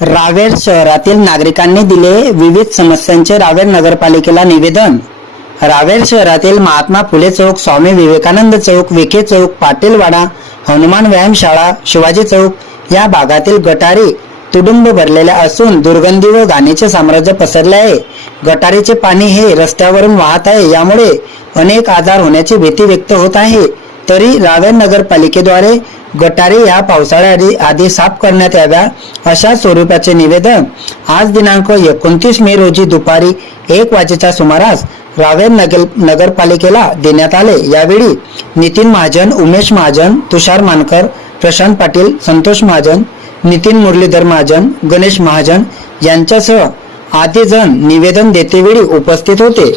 रावेर शहरातील नागरिकांनी दिले विविध समस्यांचे रावेर नगरपालिकेला निवेदन. रावेर शहरातील महात्मा फुले चौक स्वामी विवेकानंद चौक विखे चौक पाटीलवाडा हनुमान व्यायामशाळा शिवाजी चौक या भागातील गटारी तुडुंब भरलेल्या असून दुर्गंधी व घाणीचे साम्राज्य पसरले आहे. गटारीचे पाणी हे रस्त्यावरून वाहत आहे यामुळे अनेक आजार होण्याची भीती व्यक्त होत आहे. तरी रावेर नगरपालिकेद्वारे गटारी या पावसाळ्याआधी आधी साफ करण्यात याव्या अशा स्वरूपाचे निवेदन आज दिनांक एकोणतीस मे रोजी दुपारी एक वाजेच्या सुमारास रावेर नगर नगरपालिकेला देण्यात आले. यावेळी नितीन महाजन उमेश महाजन तुषार मानकर प्रशांत पाटील संतोष महाजन नितीन मुरलीधर महाजन गणेश महाजन यांच्यासह आदी जण निवेदन देतेवेळी उपस्थित होते.